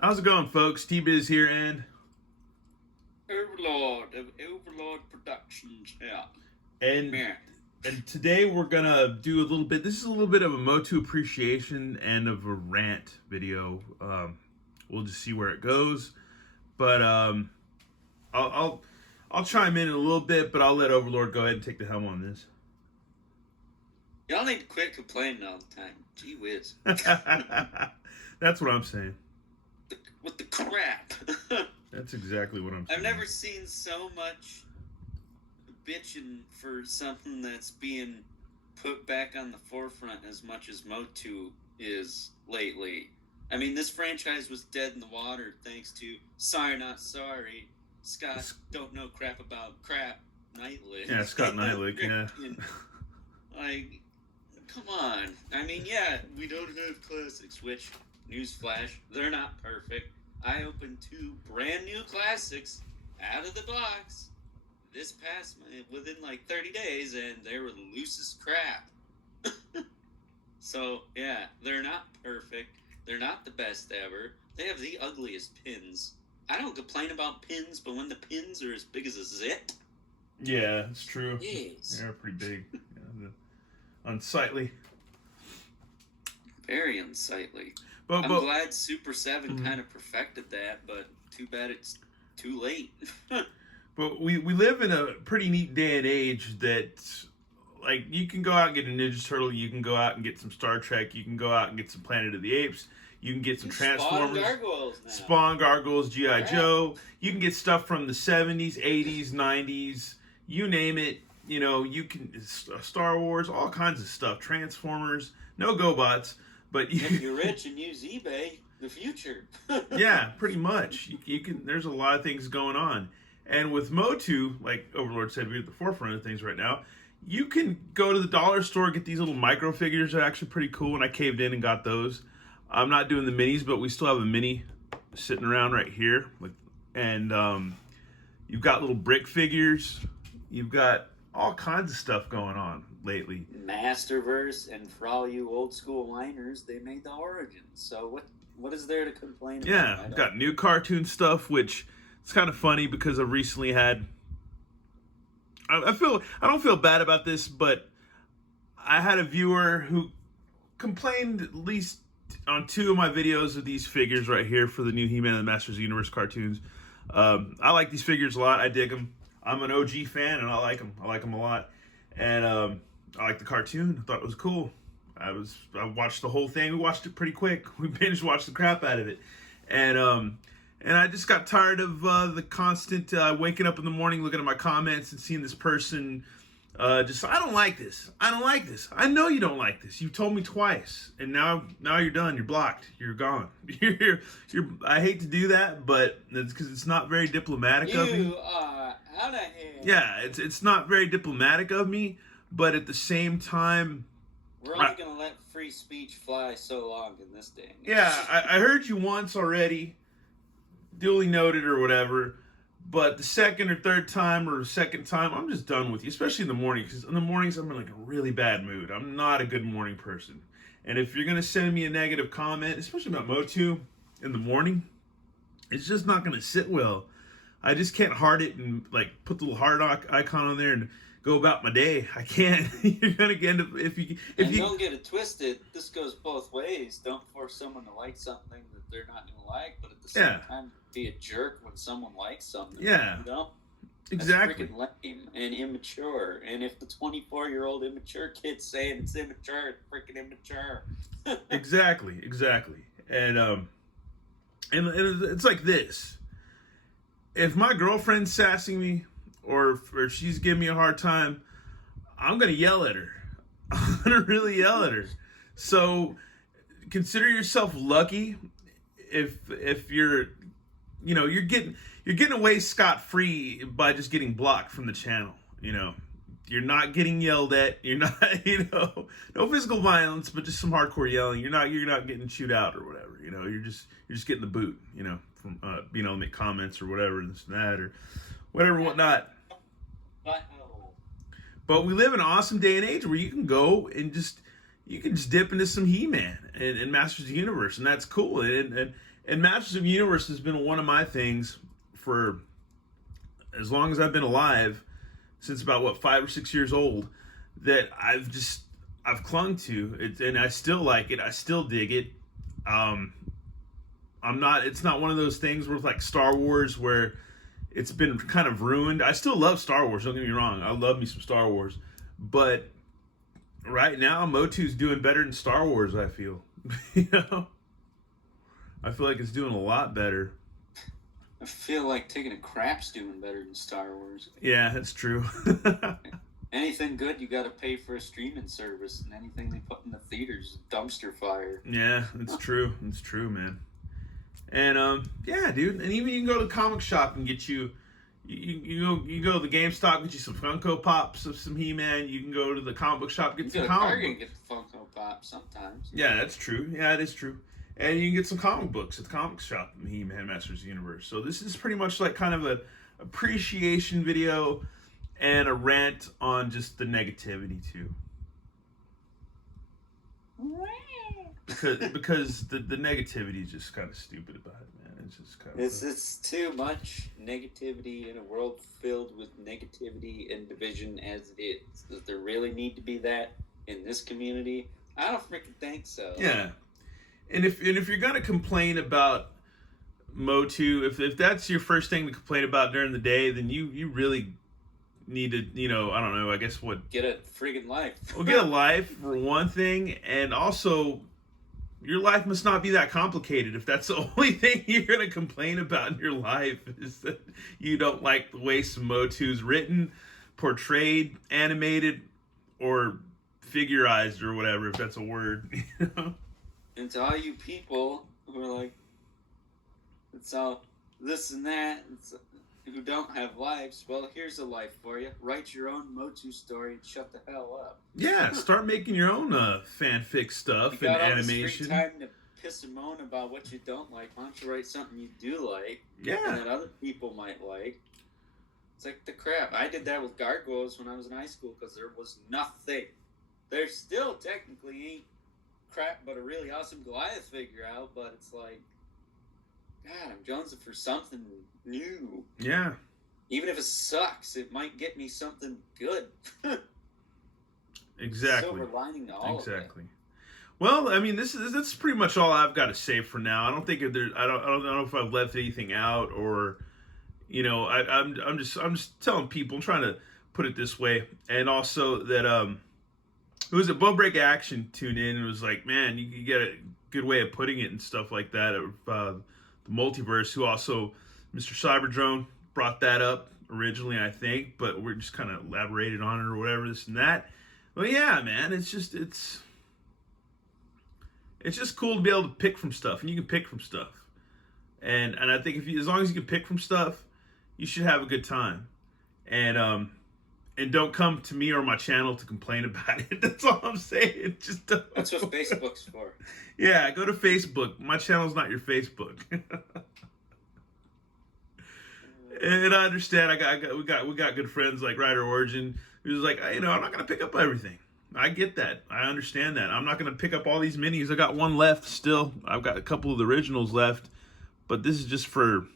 How's it going, folks? T-Biz here, and Overlord of Overlord Productions. Yeah. and Yeah. and today we're gonna do a little bit. This is a little bit of a Motu appreciation and of a rant video. We'll just see where it goes, but I'll, I'll I'll chime in a little bit, but I'll let Overlord go ahead and take the helm on this. Y'all need to quit complaining all the time. Gee whiz. That's what I'm saying. With the crap. That's exactly what I'm saying. I've never seen so much bitching for something that's being put back on the forefront as much as Motu is lately. I mean, this franchise was dead in the water thanks to Sorry Not Sorry. Scott don't know crap about crap Nightly. Yeah, Scott Nightly. Yeah. Like, come on. I mean, yeah, we don't have classics, which, newsflash, they're not perfect. I opened 2 brand new classics out of the box this past within like 30 days, and they were loose as crap. So, yeah, they're not perfect. They're not the best ever. They have the ugliest pins. I don't complain about pins, but when the pins are as big as a zit, Yeah, it's true. jeez, They're pretty big. Yeah, unsightly. very unsightly. But I'm glad Super 7 kind of perfected that, but too bad it's too late. But we live in a pretty neat day and age that, like, you can go out and get a Ninja Turtle, you can go out and get some Star Trek, you can go out and get some Planet of the Apes, you can get some Transformers, Spawn gargoyles now. Spawn Gargoyles, G.I. Joe, you can get stuff from the 70s, 80s, 90s, you name it, you know, you can, Star Wars, all kinds of stuff, Transformers, no GoBots, but If you're rich and use eBay, the future. yeah, pretty much. You can. There's a lot of things going on, and with Motu, like Overlord said, we're at the forefront of things right now. You can go to the dollar store, get these little micro figures that are actually pretty cool, and I caved in and got those. I'm not doing the minis, but we still have a mini sitting around right here, and you've got little brick figures. You've got all kinds of stuff going on lately. Masterverse, and for all you old school whiners, they made the Origins. So what is there to complain about? Yeah, I've got new cartoon stuff, which it's kind of funny because I've recently had. I don't feel bad about this, but I had a viewer who complained at least on 2 of my videos of these figures right here for the new He-Man and the Masters of the Universe cartoons. I like these figures a lot. I dig them. I'm an OG fan, and I like them. I like them a lot, and I like the cartoon. I thought it was cool. I watched the whole thing. We watched it pretty quick. We binge watched the crap out of it, and I just got tired of the constant waking up in the morning, looking at my comments, and seeing this person just, I don't like this. I don't like this. I know you don't like this. You told me twice, and now you're done. You're blocked. You're gone. You're. I hate to do that, but it's because it's not very diplomatic of me. You are out of here. Yeah, it's not very diplomatic of me, but at the same time, We're only going to let free speech fly so long in this day. yeah, I heard you once already, duly noted or whatever, but the second or third time or second time, I'm just done with you, especially in the morning, because in the mornings I'm in like a really bad mood. I'm not a good morning person. And if you're going to send me a negative comment, especially about Motu in the morning, it's just not going to sit well. I just can't heart it and like put the little heart icon on there and go about my day. I can't. You're gonna get if you don't get it twisted. This goes both ways. Don't force someone to like something that they're not going to like, but at the same time, be a jerk when someone likes something. Yeah, you know? Exactly. That's freaking lame and immature. And if the 24-year-old immature kid's saying it's immature, it's freaking immature. Exactly. And it's like this. If my girlfriend's sassing me or she's giving me a hard time, I'm going to yell at her. I'm going to really yell at her. So consider yourself lucky if you're, you know, you're getting away scot-free by just getting blocked from the channel, you know. You're not getting yelled at. You're not, you know, no physical violence, but just some hardcore yelling. You're not getting chewed out or whatever. You know, you're just getting the boot. You know, from being able to make comments or whatever, this and that or whatever, whatnot. But we live in an awesome day and age where you can go and you can just dip into some He-Man and Masters of the Universe, and that's cool. And And Masters of the Universe has been one of my things for as long as I've been alive, since about, what, 5 or 6 years old, that I've clung to it, and I still like it. I still dig it. It's not one of those things where it's like Star Wars where it's been kind of ruined. I still love Star Wars, don't get me wrong. I love me some Star Wars. But right now, Motu's doing better than Star Wars, I feel. You know? I feel like it's doing a lot better. I feel like taking a crap's doing better than Star Wars. Yeah, that's true. Anything good, you gotta pay for a streaming service, and anything they put in the theaters is dumpster fire. Yeah, it's true. It's true, man. And yeah, dude. And even you can go to the comic shop and get you go to the GameStop, get you some Funko Pops of some He-Man. You can go to the comic book shop, get some comic books. Get the Funko Pop sometimes. Yeah, that's true. Yeah, it is true. And you can get some comic books at the comic shop in He-Man Masters of the Universe. So this is pretty much like kind of a appreciation video and a rant on just the negativity too. Because the negativity is just kind of stupid about it, man. It's just kind of it's too much negativity in a world filled with negativity and division as it is. Does there really need to be that in this community? I don't freaking think so. Yeah. And if you're gonna complain about Motu, if that's your first thing to complain about during the day, then you really need to, I don't know, I guess get a friggin' life. Well, get a life for one thing, and also your life must not be that complicated. If that's the only thing you're gonna complain about in your life is that you don't like the way some Motu's written, portrayed, animated, or figurized, or whatever, if that's a word, And to all you people who are like, it's all this and that, who don't have lives, well, here's a life for you. Write your own Motu story and shut the hell up. Yeah, start making your own fanfic stuff and animation. You got all this free time to piss and moan about what you don't like. Why don't you write something you do like? Yeah. And that other people might like. It's like the crap. I did that with Gargoyles when I was in high school because there was nothing. There still technically ain't crap but a really awesome Goliath figure out, but it's like, God, I'm jonesing for something new. Yeah. Even if it sucks, it might get me something good. Exactly. Silver lining to all of it. Well, I mean, that's pretty much all I've got to say for now. I don't think I don't know if I've left anything out, or I'm just telling people. I'm trying to put it this way, and also that it was a Bone Break Action tuned in and was like, man, you get a good way of putting it and stuff like that. The multiverse, who also Mr. Cyberdrone brought that up originally, I think, but we're just kind of elaborated on it or whatever, this and that. Well, yeah, man, it's just cool to be able to pick from stuff, and you can pick from stuff, and I think as long as you can pick from stuff, you should have a good time, and don't come to me or my channel to complain about it. That's all I'm saying. Just don't. That's what Facebook's for. Yeah, go to Facebook. My channel's not your Facebook. And I understand. We got good friends like Rider Origin, who's like, I'm not gonna pick up everything. I get that. I understand that. I'm not gonna pick up all these minis. I got one left still. I've got a couple of the originals left, but this is just for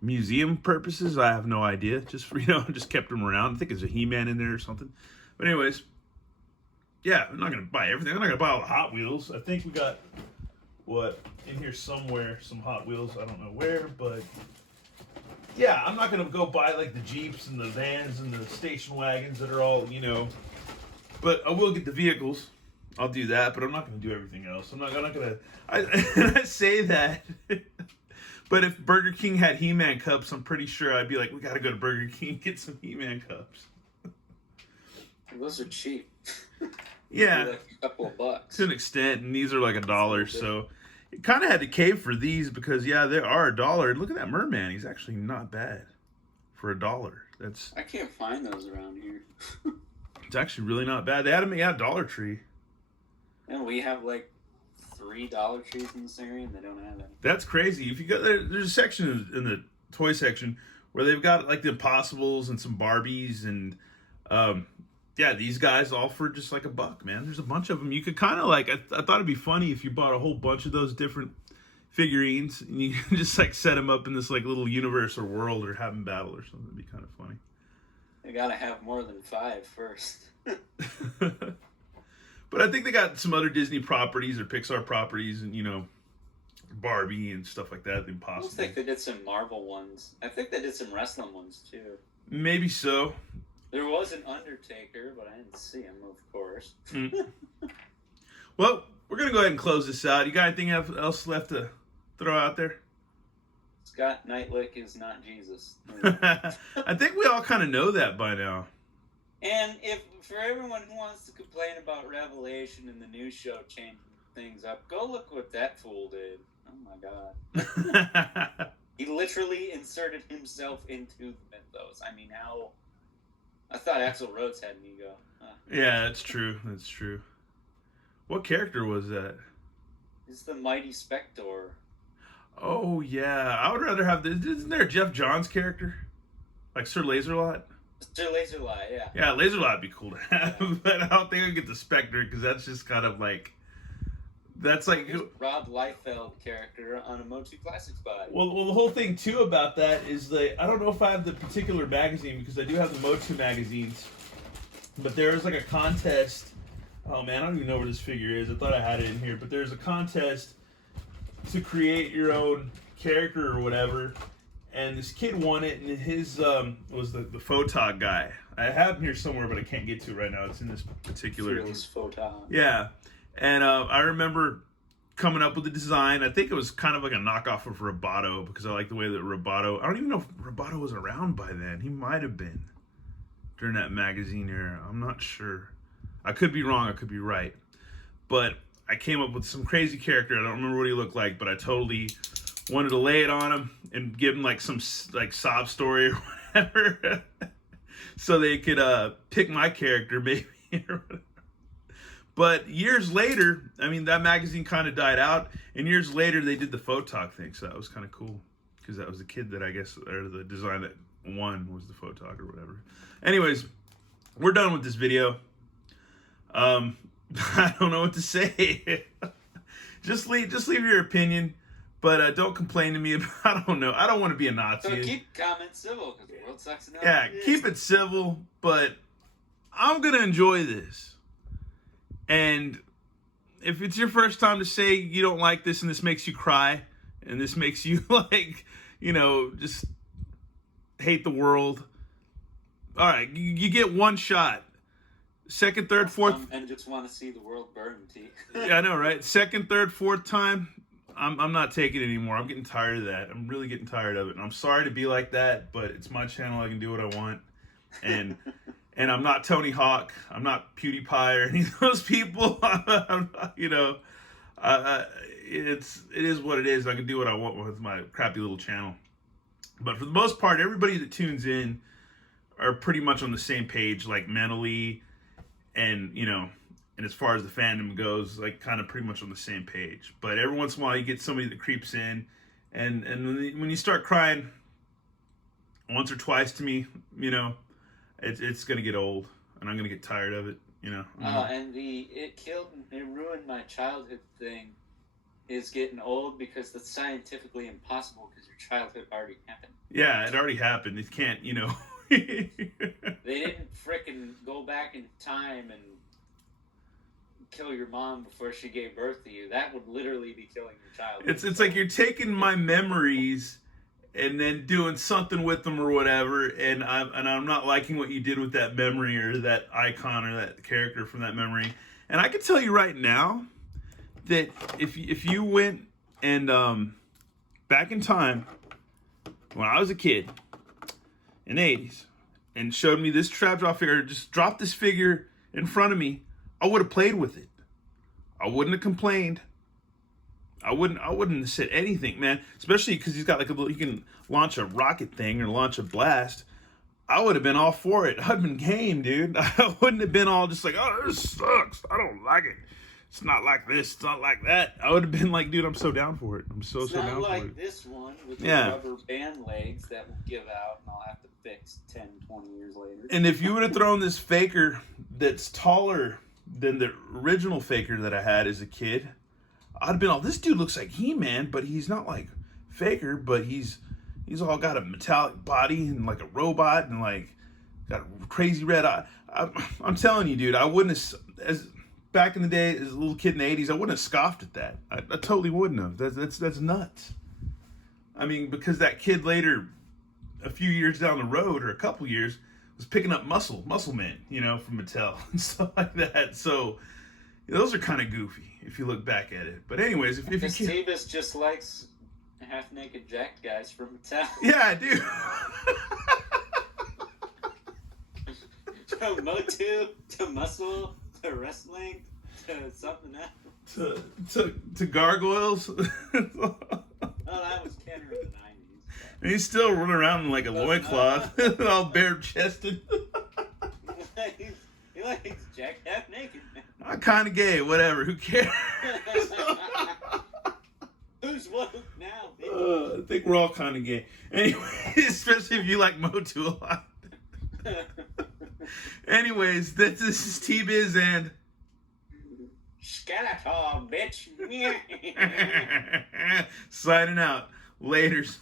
museum purposes. I have no idea. Just for just kept them around. I think there's a He-Man in there or something. But anyways, yeah, I'm not gonna buy everything. I'm not gonna buy all the Hot Wheels. I think we got in here somewhere, some Hot Wheels. I don't know where, but yeah, I'm not gonna go buy like the Jeeps and the vans and the station wagons that are all But I will get the vehicles. I'll do that, but I'm not gonna do everything else. I'm not gonna. I say that. But if Burger King had He-Man cups, I'm pretty sure I'd be like, we gotta go to Burger King and get some He-Man cups. Those are cheap. Yeah. Like a couple of bucks. To an extent, and these are like $1, so it kind of had to cave for these because, yeah, they are $1. Look at that Merman. He's actually not bad for $1. I can't find those around here. It's actually really not bad. They had them at Dollar Tree. And we have like 3 Dollar Trees in this area, and they don't have any. That's crazy. If you go there, there's a section in the toy section where they've got like the Impossibles and some Barbies, and yeah, these guys all for just like $1, man. There's a bunch of them. You could kind of like, I thought it'd be funny if you bought a whole bunch of those different figurines, and you can just like set them up in this like little universe or world, or have them battle or something. It'd be kind of funny. You gotta have more than 5 first. But I think they got some other Disney properties or Pixar properties, and Barbie and stuff like that. I don't think they did some Marvel ones. I think they did some wrestling ones too. Maybe so. There was an Undertaker, but I didn't see him, of course. Well, we're gonna go ahead and close this out. You got anything else left to throw out there? Scott Knightlick is not Jesus. I think we all kind of know that by now. And if for everyone who wants to complain about Revelation and the news show changing things up, go look what that fool did. Oh my God. He literally inserted himself into the mythos. I mean, how... I thought Axl Rhodes had an ego. Yeah, that's true. That's true. What character was that? It's the Mighty Spector. Oh, yeah. I would rather have this. Isn't there a Jeff Johns character? Like Sir Laserlot? Sir Laserlot, yeah. Yeah, Laserlot would be cool to have. But I don't think I'd get the Spectre, because that's just kind of like... That's like Rob Liefeld character on a Motu Classics body. Well, the whole thing too about that is I don't know if I have the particular magazine, because I do have the Motu magazines, but there was like a contest. Oh man, I don't even know where this figure is. I thought I had it in here, but there's a contest to create your own character or whatever, and this kid won it, and his was the photog guy. I have him here somewhere, but I can't get to it right now. It's in this particular. Fearless photog. Yeah. And I remember coming up with the design. I think it was kind of like a knockoff of Roboto, because I like the way that Roboto... I don't even know if Roboto was around by then. He might have been during that magazine era. I'm not sure. I could be wrong. I could be right. But I came up with some crazy character. I don't remember what he looked like, but I totally wanted to lay it on him and give him like some like sob story or whatever. So they could pick my character maybe or whatever. But years later, I mean, that magazine kind of died out, and years later they did the photog thing, so that was kind of cool, because that was the kid that I guess, or the design that won was the photog or whatever. Anyways, we're done with this video. I don't know what to say. just leave your opinion, but don't complain to me about, I don't know. I don't want to be a Nazi. So keep comments civil, because the world sucks enough. Yeah, keep it civil, but I'm going to enjoy this. And if it's your first time to say you don't like this, and this makes you cry, and this makes you like, just hate the world, all right, you get one shot. Second, third, fourth, and just want to see the world burn, T. Yeah, I know, right? Second, third, fourth time, I'm not taking it anymore. I'm getting tired of that. I'm really getting tired of it. And I'm sorry to be like that, but it's my channel. I can do what I want. And and I'm not Tony Hawk. I'm not PewDiePie or any of those people. It is what it is. I can do what I want with my crappy little channel. But for the most part, everybody that tunes in are pretty much on the same page, like mentally, and and as far as the fandom goes, like kind of pretty much on the same page. But every once in a while, you get somebody that creeps in, and when you start crying once or twice to me, it's gonna get old, and I'm gonna get tired of it, And it ruined my childhood thing is getting old, because that's scientifically impossible, because your childhood already happened. Yeah, it already happened. It can't, They didn't frickin' go back in time and kill your mom before she gave birth to you. That would literally be killing your child. It's like you're taking my memories and then doing something with them or whatever, and I'm not liking what you did with that memory or that icon or that character from that memory. And I can tell you right now that if you went and back in time when I was a kid in the 80s and showed me this trap draw figure, just dropped this figure in front of me, I would have played with it. I wouldn't have complained. I wouldn't have said anything, man. Especially because he's got like he can launch a rocket thing or launch a blast. I would have been all for it. I'd have been game, dude. I wouldn't have been all just like, oh, this sucks. I don't like it. It's not like this. It's not like that. I would have been like, dude, I'm so down for it. I'm so down for it. It's not like this one with the rubber band legs that will give out and I'll have to fix 10, 20 years later. And if you would have thrown this faker that's taller than the original faker that I had as a kid, I'd have been all, this dude looks like He-Man, but he's not like Faker, but he's all got a metallic body and like a robot and like got a crazy red eye. I'm telling you, dude, I wouldn't have, as back in the day as a little kid in the 80s, I wouldn't have scoffed at that. I totally wouldn't have. That's nuts. I mean, because that kid later, a few years down the road or a couple years, was picking up Muscle Man, you know, from Mattel and stuff like that. So those are kind of goofy if you look back at it. But anyways, if you Stevus just likes half-naked jacked guys from Mattel. Yeah, I do. From Motu to Muscle to wrestling to something else. To gargoyles. Oh, that was Kenner in the 90s. And he's still running around in like a loincloth, all bare-chested. He likes jacked half naked. I'm kind of gay, whatever. Who cares? Who's woke now, bitch? I think we're all kind of gay. Anyway, especially if you like Motu a lot. Anyways, this is T-Biz and Skeletor, bitch. signing out. Laters.